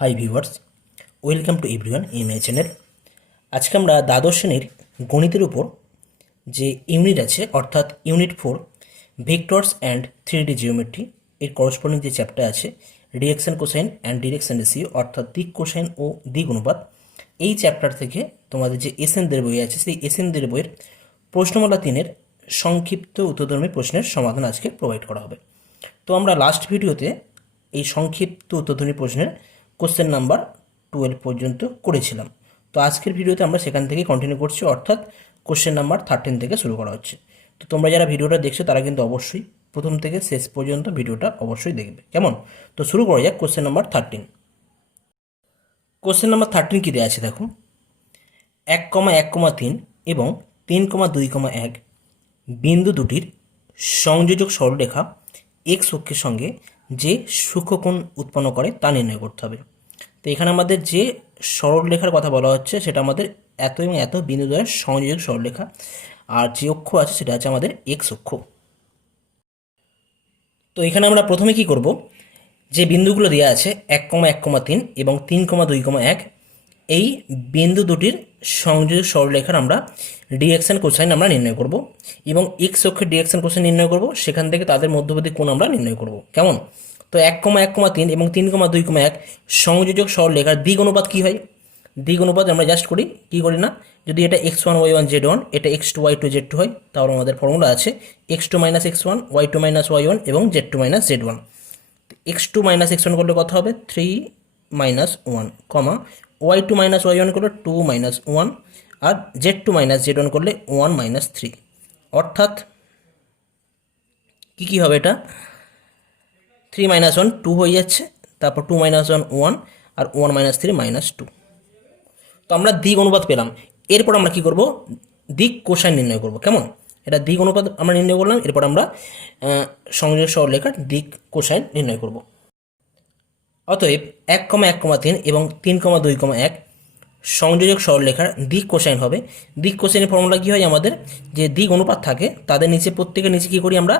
Hi viewers, welcome to everyone in my channel. আজকে আমরা দ্বাদশ শ্রেণীর গণিতের উপর যে ইউনিট আছে অর্থাৎ unit 4 vectors and 3D geometry এর করসপন্ডিং যে চ্যাপ্টার আছে direction cosine and direction ratio অর্থাৎ দিক কোসাইন ও দিক অনুপাত, এই চ্যাপ্টার থেকে তোমাদের যে এসএনদের বই আছে সেই এসএনদের বইয়ের প্রশ্নমালা 3-এর সংক্ষিপ্ত উত্তরধর্মী প্রশ্নের সমাধান আজকে প্রোভাইড করা হবে। তো আমরা লাস্ট ভিডিওতে এই সংক্ষিপ্ত উত্তরধর্মী প্রশ্নের কোশ্চেন নাম্বার 12 পর্যন্ত করেছিলাম। তো আজকের ভিডিওতে আমরা সেখান থেকেই কন্টিনিউ করছি, অর্থাৎ কোশ্চেন নাম্বার 13 থেকে শুরু করা হচ্ছে। তো তোমরা যারা ভিডিওটা দেখছো তারা কিন্তু অবশ্যই প্রথম থেকে শেষ পর্যন্ত ভিডিওটা অবশ্যই দেখবে, কেমন? তো শুরু করা যাক কোশ্চেন নাম্বার 13। কোশ্চেন নাম্বার 13 কী দেওয়া আছে দেখো, 1,1,3 এবং 3,2,1 বিন্দু দুটির সংযোজক সরলরেখা এক্স অক্ষের সঙ্গে যে সূক্ষ্মকোণ উৎপন্ন করে তা নির্ণয় করতে হবে। তো এখানে আমাদের যে সরলরেখার কথা বলা হচ্ছে সেটা আমাদের এত এবং এত বিন্দুদ্বয়ের সংযোজক সরলরেখা, আর যে অক্ষ আছে সেটা আছে আমাদের এক্স অক্ষ। তো এখানে আমরা প্রথমে কি করব, যে বিন্দুগুলো দেওয়া আছে 1,1,3 এবং 3,2,1 এই বিন্দু দুটির সংযোজক সরলরেখার আমরা ডিরেকশন কোসাইন আমরা নির্ণয় করব এবং এক্স অক্ষের ডিরেকশন কোসাইন নির্ণয় করব, সেখান থেকে তাদের মধ্যবর্তী কোণ আমরা নির্ণয় করব, কেমন? তো 1,1,3 এবং 3,2,1 সংযোজক সরলরেখার দিক অনুপাত কী হয়? দিক অনুপাত আমরা জাস্ট করি, কি করি না, যদি এটা x1 y1 z1 এটা x2 y2 z2 হয়, তাহলে আমাদের ফর্মুলা আছে x2 - x1 y2 - y1 এবং z2 - z1। x2 - x1 করলে কত হবে 3 - 1, কমা y2 - y1 করলে 2 - 1 আর z2 - z1 করলে 1 - 3, অর্থাৎ কি হবে এটা 3 - 1 2 হয়ে যাচ্ছে, তারপর 2 - 1 1 আর 1 - 3 -2। তো আমরা দিক অনুপাত পেলাম, এরপর আমরা কি করব, দিক কোসাইন নির্ণয় করব, কেমন? এটা দিক অনুপাত আমরা নির্ণয় করলাম, এরপর আমরা সংযোজক সরলরেখার দিক কোসাইন নির্ণয় করব। অতএব 1,1,3 এবং 3,2,1 সংযোজক সরলরেখার দিক কোসাইন হবে। দিক কোসাইনের ফর্মুলা কী হয়, আমাদের যে দিক অনুপাত থাকে তাদের নিচে প্রত্যেকের নিচে কী করি আমরা,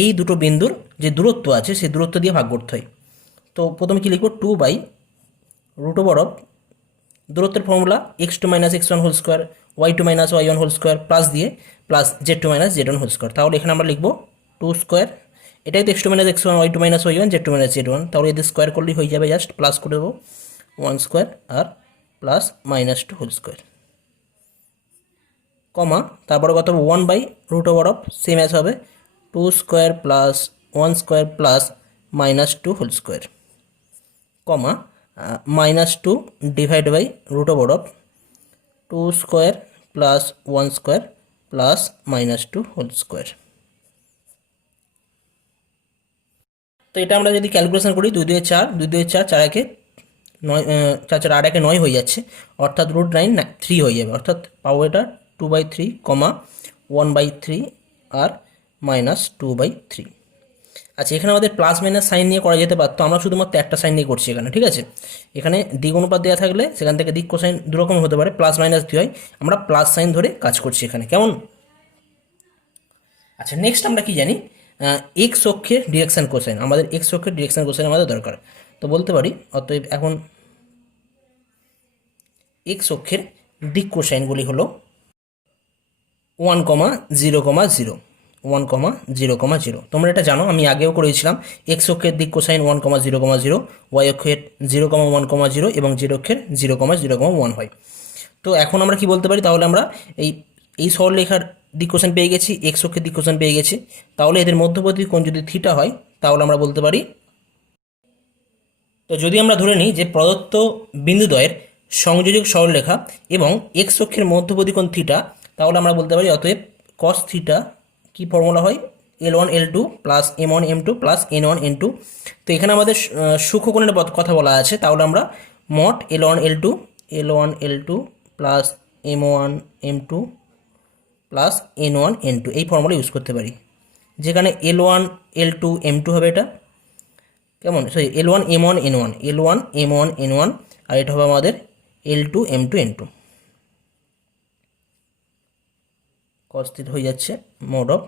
এই দুটো বিন্দুর যে দূরত্ব আছে সেই দূরত্ব দিয়ে ভাগ করতে হয়। তো প্রথমে কী লিখব, 2/√, দূরত্বের formula x2 - x1 whole square y2 - y1 whole square plus দিয়ে plus z2 - z1 whole square. তাহলে এখানে আমরা লিখব 2 স্কোয়ার, এটাই তো x2 - x1 y2 - y1 z2 - z1, তাহলে এদের স্কোয়ার করলেই হয়ে যাবে, জাস্ট প্লাস করে দেবো 1 স্কোয়ার আর প্লাস -2 হোল স্কোয়ার, কমা তারপরে কত হবে 1/√, সেম অ্যাজ হবে 2 square plus 1 square plus -2 whole square, comma -2 divide by √, 2 square plus 1 square plus -2 whole square. তো এটা আমরা যদি ক্যালকুলেশন করি 2 2 4, 2 2 4, 4 1 9, 4 4 8 1 9 হয়ে যাচ্ছে, অর্থাৎ √9 3 হয়ে যাবে, অর্থাৎ পাবো এটা 2/3, 1/3 আর -2/3। আচ্ছা, এখানে আমাদের প্লাস মাইনাস সাইন নিয়ে করা যেতে পারতো, আমরা শুধুমাত্র একটা সাইন নিয়ে করছি এখানে, ঠিক আছে? এখানে দিক অনুপাত দেওয়া থাকলে সেখান থেকে দিক কোসাইন দুরকম হতে পারে, প্লাস মাইনাস দিয়ে হয়, আমরা প্লাস সাইন ধরে কাজ করছি এখানে, কেমন? আচ্ছা, নেক্সট আমরা কি জানি, এক্স অক্ষের ডিরেকশন কোসাইন, আমাদের এক্স অক্ষের ডিরেকশন কোসাইন আমাদের দরকার। তো বলতে পারি অতএব এখন এক্স অক্ষের দিক কোসাইনগুলি হলো 1,0,0, 1,0,0। তোমরা এটা জানো, আমি আগেও করেছিলাম, এক্স অক্ষের দিক কোসাইন 1,0,0, ওয়াই অক্ষের 0,1,0 এবং জেড অক্ষের 0,0,1 হয়। তো এখন আমরা কি বলতে পারি, তাহলে আমরা এই সরলরেখার দিক কোসাইন পেয়ে গেছি, এক্স অক্ষের দিক কোসাইন পেয়ে গেছি, তাহলে এদের মধ্যবর্তী কোণ যদি থিটা হয় তাহলে আমরা বলতে পারি, তো যদি আমরা ধরে নিই যে প্রদত্ত বিন্দুদ্বয়ের সংযোজক সরলরেখা এবং এক্স অক্ষের মধ্যবর্তী কোণ থিটা, তাহলে আমরা বলতে পারি অতএব cos থিটা কি ফর্মুলা হয়, L1 L2 plus M1 M2 plus N1 N2। তো এখানে আমাদের সূক্ষ্মকোণের কথা বলা আছে, তাহলে আমরা মট L1 L2 plus M1 M2 plus N1 N2 এই ফর্মুলা ইউজ করতে পারি, যেখানে L1 L2 M2 হবে এটা, কেমন? Sorry, L1 M1 N1, L1 M1 N1 আর এটা হবে আমাদের L2 M2 N2, cos theta হয়ে যাচ্ছে মোড অফ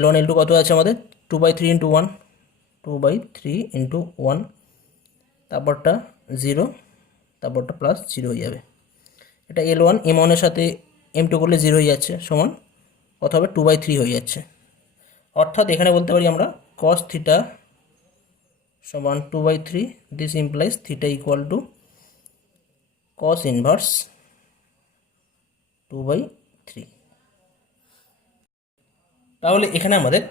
L1 L2 কত আছে আমাদের 2/3 × 1, 2/3 × 1, তারপরটা 0, তারপরটা প্লাস 0 হয়ে যাবে। এটা L1 M1 এর সাথে M2 করলে 0 হয়ে যাচ্ছে, সমান কত হবে 2/3 হয়ে যাচ্ছে। অর্থাৎ এখানে বলতে পারি আমরা cos থিটা সমান 2/3, this implies theta equal to cos inverse 2/3। তাহলে এখানে আমাদের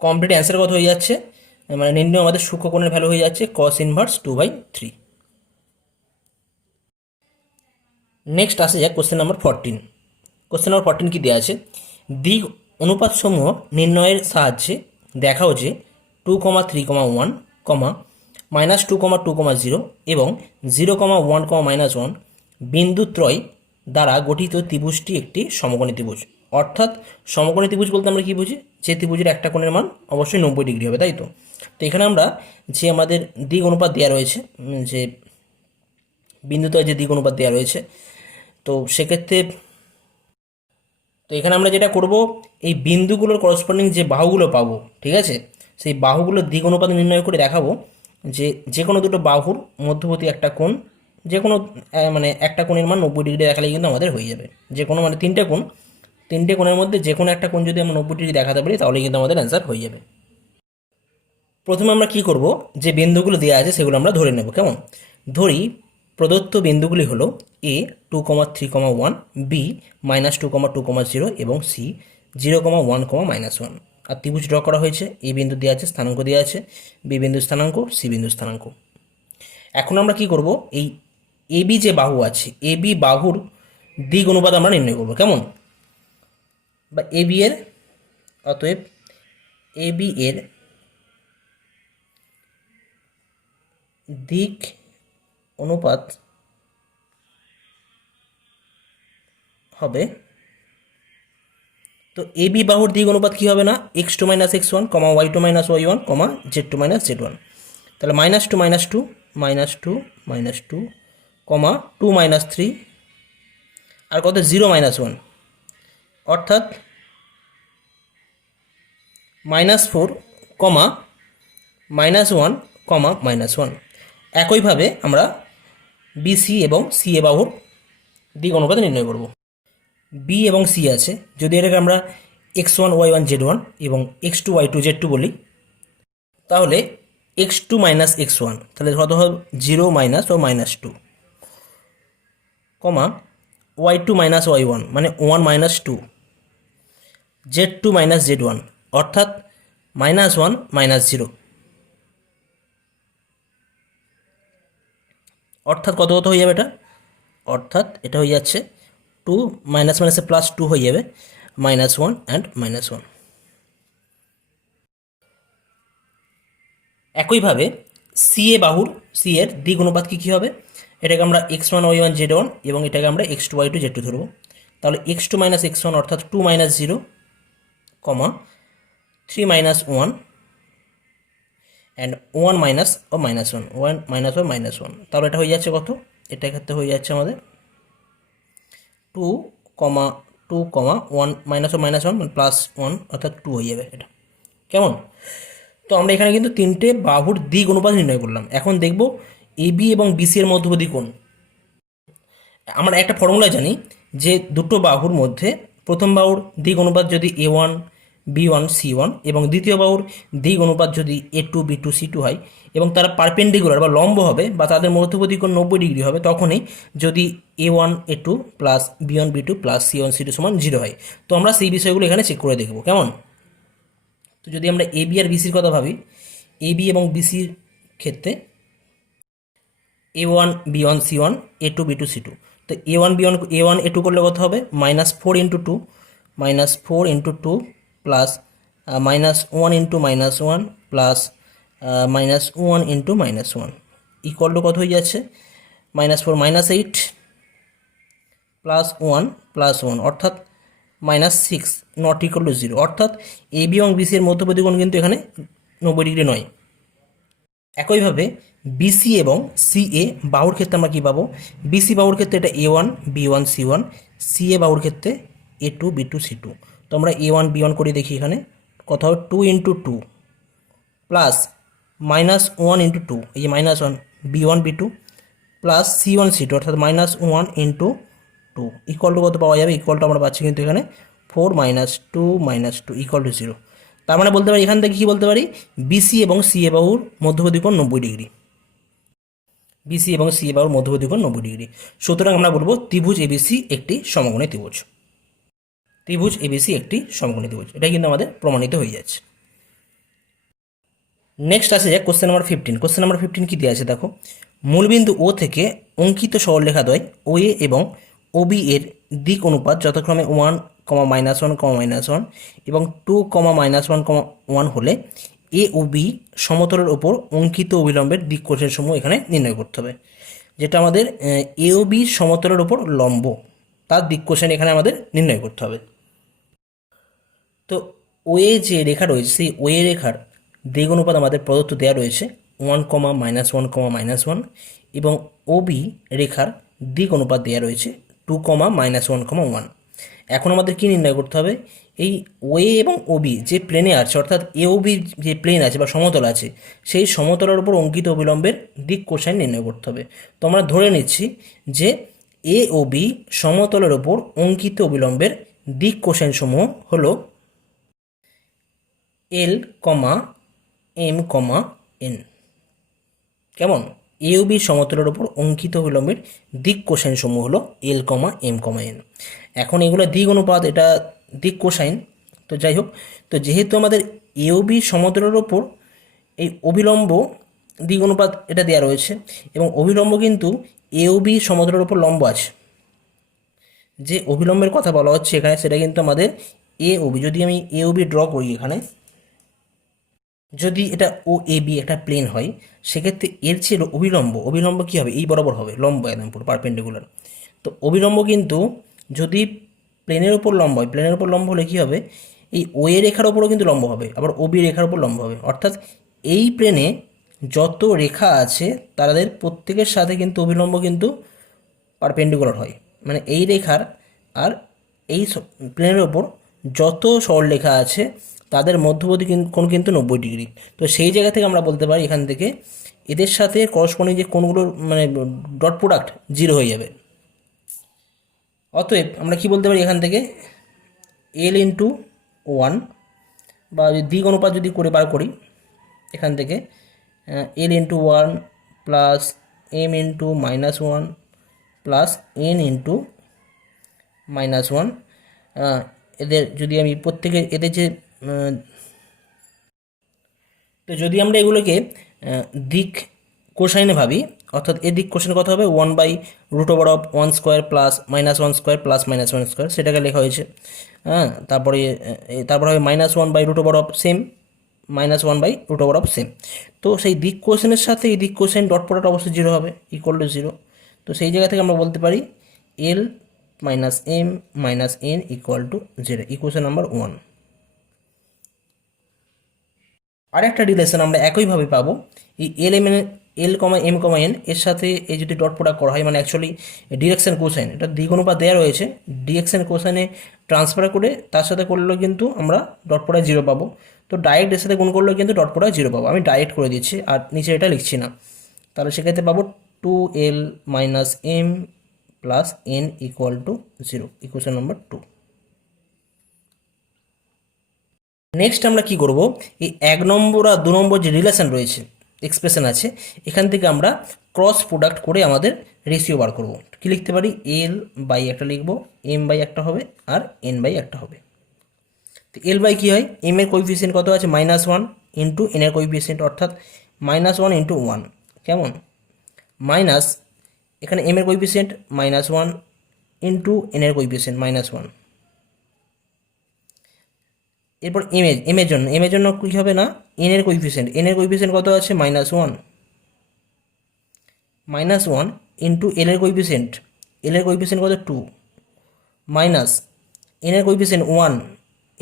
কমপ্লিট অ্যান্সার কত হয়ে যাচ্ছে, মানে নির্ণয় আমাদের সূক্ষ্মকোণের ভ্যালু হয়ে যাচ্ছে cos ইনভার্স 2/3। নেক্সট আসে যাক কোশ্চেন নাম্বার 14। কোশ্চেন নাম্বার 14 কি দেওয়া আছে, দিক অনুপাতসমূহ নির্ণয়ের সাহায্যে দেখাও যে 2,3,1, -2,2,0 এবং 0,1,-1 বিন্দুত্রয় দ্বারা গঠিত ত্রিভুজটি একটি সমকোণী ত্রিভুজ। অর্থাৎ সমকোণী ত্রিভুজ বলতে আমরা কি বুঝি, যে ত্রিভুজের একটা কোণের মান অবশ্যই 90 ডিগ্রি হবে, তাই তো। তো এখানে আমরা যে আমাদের দিক অনুপাত দেওয়া রয়েছে, যে বিন্দুত্রয় যে দিক অনুপাত দেওয়া রয়েছে, তো সেক্ষেত্রে তো এখানে আমরা যেটা করব, এই বিন্দুগুলোর করসপন্ডিং যে বাহুগুলো পাবো, ঠিক আছে, সেই বাহুগুলোর দিক অনুপাত নির্ণয় করে দেখাবো যে যে কোনো দুটো বাহুর মধ্যবর্তী একটা কোণ, যে কোনো মানে একটা কোণের মান 90 ডিগ্রি দেখালেই কিন্তু আমাদের হয়ে যাবে। যে কোনো মানে তিনটে কোণের মধ্যে যে কোনো একটা কোণ যদি আমরা 90 ডিগ্রি দেখাতে পারি তাহলে কিন্তু আমাদের অ্যান্সার হয়ে যাবে। প্রথমে আমরা কি করব, যে বিন্দুগুলো দেওয়া আছে সেগুলো আমরা ধরে নেব। কেমন, ধরি প্রদত্ত বিন্দুগুলি হলো A 2,3,1, B -2,2,0 এবং C 0,1,-1। আর ত্রিভুজ ড্র করা হয়েছে, এ বিন্দু দেওয়া আছে, স্থানাঙ্ক দেওয়া আছে, বি বিন্দু স্থানাঙ্ক, সি বিন্দু স্থানাঙ্ক। এখন আমরা কি করব, এই AB যে বাহু আছে, AB বাহুর দিক অনুপাত আমরা নির্ণয় করব। কেমন, বা AB এর, অতএব AB এর দিক অনুপাত হবে, তো AB বাহুর দিক অনুপাত কি হবে না, x2 - x1, y2 - y1, z2 - z1। তাহলে -2 - 2, -2 - 2, 2 - 3, আর কত 0 - 1, অর্থাৎ -4, -1, -1। একইভাবে আমরা BC এবং CA বাহুর দিক অনুপাত নির্ণয় করব। বি এবং সি আছে, যদি এটাকে আমরা x1 y1 z1 এবং x2 y2 z2 বলি, তাহলে x2 - x1 তাহলে কত হবে 0 - ও -2, y2 - y1 মানে 1 - 2, z2 - z1 অর্থাৎ -1 - 0, অর্থাৎ কত কত হয়ে যাবে এটা, অর্থাৎ এটা হয়ে যাচ্ছে 2 মাইনাস মাইনাসে +2 হয়ে যাবে, -1 অ্যান্ড -1। একইভাবে সি এর দিক অনুপাত কী হবে, এটাকে আমরা x1 y1 z1 এবং এটাকে আমরা x2 y2 z2 ধরবো। তাহলে x2 - x1 অর্থাৎ 2 - 0, 3 - 1 অ্যান্ড 1 মাইনাস ও -1, 1 মাইনাস ও -1। তাহলে এটা হয়ে যাচ্ছে কত, এটা ক্ষেত্রে হয়ে যাচ্ছে আমাদের 2, 2, 1 মাইনাস ও -1 +1 অর্থাৎ 2 হয়ে যাবে এটা। কেমন, তো আমরা এখানে কিন্তু তিনটে বাহুর দিক অনুপাত নির্ণয় করলাম। এখন দেখব AB এবং BC এর মধ্যবর্তী কোণ। আমরা একটা ফর্মুলা জানি যে দুটো বাহুর মধ্যে প্রথম বাহুর দিক অনুপাত যদি A1 B1 C1 এবং দ্বিতীয় বাহুর দিক অনুপাত যদি A2 B2 C2 হয় এবং তারা পারপেন্ডিকুলার বা লম্ব হবে বা তাদের মধ্যবর্তী কোণ 90 ডিগ্রি হবে, তখনই যদি A1 A2 plus B1 B2 plus C1 C2 সমান 0 হয়। তো আমরা সেই বিষয়গুলো এখানে চেক করে দেখব। কেমন, তো যদি আমরা AB আর BCর কথা ভাবি, AB এবং BCর ক্ষেত্রে A1 B1 C1 A2 B2 C2, তো A1 A2 করলে কত হবে, -4 × 2 -4 × 2 প্লাস -1 × -1 প্লাস -1 × -1 ইকুয়াল টু কত হয়ে যাচ্ছে, -4 -8 প্লাস 1 প্লাস 1 অর্থাৎ -6 নট ইকুয়াল টু 0। অর্থাৎ AB এবং BC এর মধ্যবর্তী কোণ কিন্তু এখানে 90 ডিগ্রি নয়। একইভাবে BC এবং CA বাহুর ক্ষেত্রে আমরা কী পাবো, BC বাহুর ক্ষেত্রে এটা A1 B1 C1, CA বাহুর ক্ষেত্রে A2 B2 C2। তো আমরা A1 B1 করে দেখি, এখানে কত হবে 2 × 2 প্লাস -1 × 2, এই যে -1 B1 B2 plus C1 C2 অর্থাৎ -1 × 2 ইকুয়াল টু কত পাওয়া যাবে, ইকুয়াল টু আমরা পাচ্ছি কিন্তু এখানে 4 - 2 - 2 ইকুয়াল টু 0। তার মানে বলতে পারি এখান থেকে কী বলতে পারি, বিসি এবং সিএ বাহুর মধ্যবর্তী কোণ 90 ডিগ্রি, বিসি এবং সিএ বাহুর মধ্যবর্তী কোণ 90 ডিগ্রি। সুতরাং আমরা বলবো ত্রিভুজ এবিসি একটি সমকোণী ত্রিভুজ, ত্রিভুজ এবিসি একটি সমকোণী ত্রিভুজ, এটা কিন্তু আমাদের প্রমাণিত হয়ে যাচ্ছে। নেক্সট আসে যাক কোশ্চেন নাম্বার 15। কোশ্চেন নাম্বার 15 কী দেওয়া আছে দেখো, মূলবিন্দু ও থেকে অঙ্কিত সরলরেখাদ্বয় OA এবং OB এর দিক অনুপাত যথাক্রমে 1, -1, -1 এবং 2, -1, 1 হলে এ ও বি সমতলের ওপর অঙ্কিত অবিলম্বের দিক কোণের সমূহ এখানে নির্ণয় করতে হবে। যেটা আমাদের এ ও বি সমতলের ওপর লম্ব, তার দিক কোণ এখানে আমাদের নির্ণয় করতে হবে। তো ওয়ে যে রেখা রয়েছে সেই ওয়ে রেখার দিক অনুপাত আমাদের প্রদত্ত দেওয়া রয়েছে 1, -1, -1 এবং ওবি রেখার দিক অনুপাত দেওয়া রয়েছে 2, -1, 1। এখন আমাদের কি নির্ণয় করতে হবে, এই ওয়ে এবং ওবি যে প্লেনে আছে অর্থাৎ এওবি যে প্লেন আছে বা সমতল আছে সেই সমতলের উপর অঙ্কিত অবিলম্বের দিক কোসাইন নির্ণয় করতে হবে। তো আমরা ধরে নিচ্ছি যে এ ও বি সমতলের উপর অঙ্কিত অবিলম্বের দিক কোসাইন সমূহ হলো L, M, N। কেমন, এ ও বি সমতলের ওপর অঙ্কিত অবিলম্বের দিক কোসাইন সমূহ হলো L, M, N। এখন এগুলো দিক অনুপাত, এটা দিক কোসাইন। তো যাই হোক, তো যেহেতু আমাদের এ ও বি সমতলের ওপর এই অবিলম্ব দিক অনুপাত এটা দেওয়া রয়েছে এবং অবিলম্ব কিন্তু এ ও বি সমতলের ওপর লম্ব আছে, যে অবিলম্বের কথা বলা হচ্ছে এখানে সেটা কিন্তু আমাদের এ ও বি। যদি আমি এ ও বি ড্র করি এখানে, যদি এটা ও এ বি একটা প্লেন হয় সেক্ষেত্রে এর চেয়ে অবিলম্ব কী হবে, এই বরাবর হবে, লম্ব একদম পুরো পারপেন্ডিকুলার। তো অবিলম্ব কিন্তু যদি প্লেনের উপর লম্ব হয়, প্লেনের উপর লম্ব হলে কী হবে, এই ও এ রেখার ওপরও কিন্তু লম্ব হবে, আবার ও বি রেখার উপর লম্ব হবে। অর্থাৎ এই প্লেনে যত রেখা আছে তাদের প্রত্যেকের সাথে কিন্তু অবিলম্ব কিন্তু পারপেন্ডিকুলার হয়। মানে এই রেখার আর এই প্লেনের ওপর যত সরলরেখা আছে তাদের মধ্যবর্তী কোণ কিন্তু 90 ডিগ্রি। তো সেই জায়গা থেকে আমরা বলতে পারি এখান থেকে এদের সাথে করসপন্ডিং যে কোণগুলোর মানে ডট প্রোডাক্ট 0 হয়ে যাবে। অতএব আমরা কি বলতে পারি এখান থেকে L × 1 বা দিক অনুপাত যদি করে বার করি এখান থেকে L × 1 plus M × -1 plus N × -1, এদের যদি আমি প্রত্যেকে এদের যে তো যদি আমরা এগুলোকে দিক কোসাইনে ভাবি, অর্থাৎ এ দিক কোসাইন কত হবে 1/√1² প্লাস -1² প্লাস -1², সেটাকে লেখা হয়েছে। হ্যাঁ, তারপরে হবে -1/√, সেম -1/√, সেম। তো সেই দিক কোসাইনের সাথে এই দিক কোসাইন ডট প্রোডাক্ট অবশ্যই 0 হবে, ইকুয়াল টু 0। তো সেই জায়গা থেকে আমরা বলতে পারি L - M - N equal to 0, equation number 1। আরেকটা রিলেশন আমরা একইভাবে পাবো, এই L, M, N এর সাথে এই যদি ডট প্রোডাক্ট করা হয়, মানে অ্যাকচুয়ালি ডিরেকশন কোসাইন, এটা দিক অনুপাত দেওয়া রয়েছে, ডিরেকশন কোসাইনে ট্রান্সফার করে তার সাথে করলেও কিন্তু আমরা ডট প্রোডাক্ট 0 পাবো। তো ডাইরেক্ট এর সাথে গুণ করলেও কিন্তু ডট প্রোডাক্ট 0 পাবো। আমি ডাইরেক্ট করে দিচ্ছি আর নিচে এটা লিখছি না। তাহলে সেক্ষেত্রে পাবো 2L - M plus N equal to 0, equation number 2। Next আমরা কি করব, এই 1 নম্বর আর 2 নম্বর যে রিলেশন রয়েছে, এক্সপ্রেশন আছে, এখান থেকে আমরা ক্রস প্রোডাক্ট করে আমাদের রেশিও বার করব। কি লিখতে পারি, L/ একটা লিখব, M/ একটা হবে আর N/ একটা হবে। তো L/ কী হয়, M এর কোএফিসিয়েন্ট কত আছে -1 ইন্টু N এর কোএফিসিয়েন্ট, অর্থাৎ -1 × 1, কেমন, মাইনাস এখানে M এর কোএফিসিয়েন্ট -1 ইন্টু N এর কোএফিসিয়েন্ট -1। এরপর এম এর জন্য কী হবে না, N এর কোএফিসিয়েন্ট কত আছে -1 ইন্টু L এর কোএফিসিয়েন্ট কত 2 মাইনাস N এর কোএফিসিয়েন্ট 1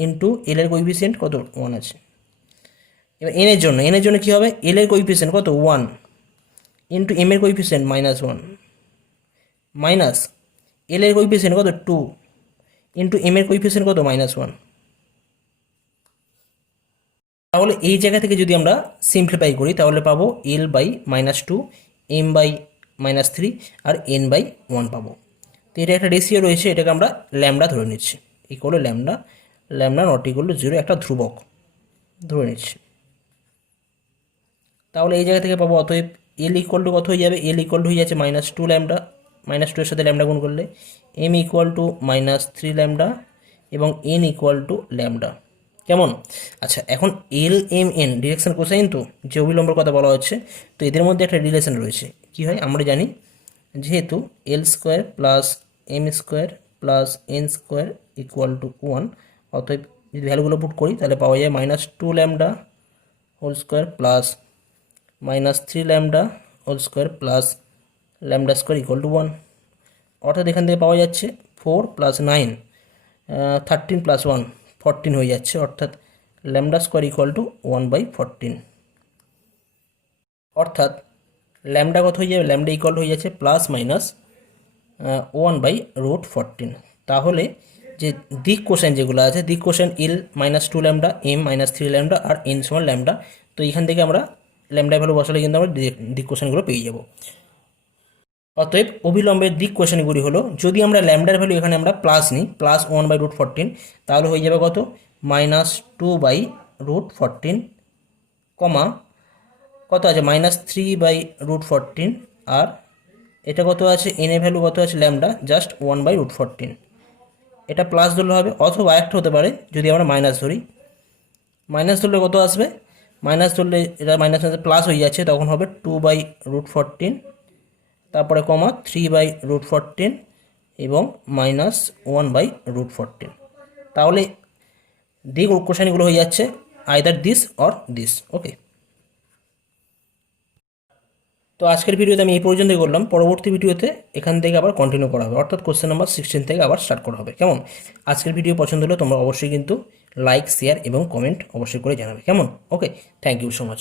ইন্টু L এর কোএফিসিয়েন্ট কত 1 আছে। এবার N এর জন্য কী হবে, L এর কোএফিসিয়েন্ট কত 1 ইন্টু M এর কোএফিসিয়েন্ট -1 মাইনাস L এর কোএফিসিয়েন্ট কত 2 ইন্টু M এর কোএফিসিয়েন্ট কত -1। তাহলে এই জায়গা থেকে যদি আমরা সিম্পলিফাই করি তাহলে পাবো L/-2, M/-2 -3 আর n/1 পাবো। তো এটা একটা রেশিও রয়েছে, এটাকে আমরা ল্যামডা ধরে নিচ্ছি, equal lambda, lambda not equal to 0 একটা ধ্রুবক ধরে নিচ্ছি। তাহলে এই জায়গা থেকে পাবো অতএব এল ইকুয়াল টু কত হয়ে যাবে, এল ইকুয়াল টু হয়ে যাচ্ছে -2 ল্যামডা, -2 এর সাথে ল্যামডা গুণ করলে এম ইকুয়াল টু -3 ল্যামডা এবং এন ইকুয়াল টু ল্যামডা। কেমন? আচ্ছা, এখন L M N direction cosine, তো যে অবিলম্বের কথা বলা হচ্ছে, তো এদের মধ্যে একটা রিলেশন রয়েছে। কি হয় আমরা জানি, যেহেতু L square plus M square plus N square equal to 1, অতএব যদি ভ্যালুগুলো পুট করি তাহলে পাওয়া যায় -2 lambda whole square plus -3 lambda whole square plus lambda square equal to 1। অর্থাৎ এখান থেকে পাওয়া যাচ্ছে 4 + 9 13 + 1 14 হয়ে যাচ্ছে, অর্থাৎ ল্যামডা স্কোয়ার ইকুয়াল টু 1/14। অর্থাৎ ল্যামডা কত হয়ে যাবে, ল্যামডা ইকুয়াল হয়ে যাচ্ছে +/√14। তাহলে যে দিক কোসাইন যেগুলো আছে, দিক cosine L -2 lambda, M -3 lambda আর এন সমান ল্যামডা, তো এখান থেকে আমরা ল্যামডা ভ্যালু বসালে কিন্তু আমরা দিক কোসাইনগুলো পেয়ে যাব। অতএব অবিলম্বের দিক কোসাইনগুলি হলো, যদি আমরা ল্যামডার ভ্যালু এখানে আমরা প্লাস নিই, +1/√14, তাহলে হয়ে যাবে কত, -2/√14 কমা কত আছে -3/√14, আর এটা কত আছে, এন এর ভ্যালু কত আছে ল্যামডা, জাস্ট 1/√14। এটা প্লাস ধরলে হবে, অথবা একটা হতে পারে যদি আমরা মাইনাস ধরি, মাইনাস ধরলে কত আসবে, মাইনাস ধরলে এটা মাইনাস প্লাস হয়ে যাচ্ছে, তখন হবে 2/√14, তারপরে কমা 3/√14 এবং -1/√14। তাহলে দিক কোসাইনগুলো হয়ে যাচ্ছে আইদার দিস অর দিস। ওকে, তো আজকের ভিডিওতে আমি এই পর্যন্তই করলাম। পরবর্তী ভিডিওতে এখান থেকে আবার কন্টিনিউ করা হবে, অর্থাৎ কোশ্চেন নাম্বার 16 থেকে আবার স্টার্ট করা হবে। কেমন? আজকের ভিডিও পছন্দ হলে তোমরা অবশ্যই কিন্তু লাইক, শেয়ার এবং কমেন্ট অবশ্যই করে জানাবে। কেমন? ওকে, থ্যাংক ইউ সো মাচ।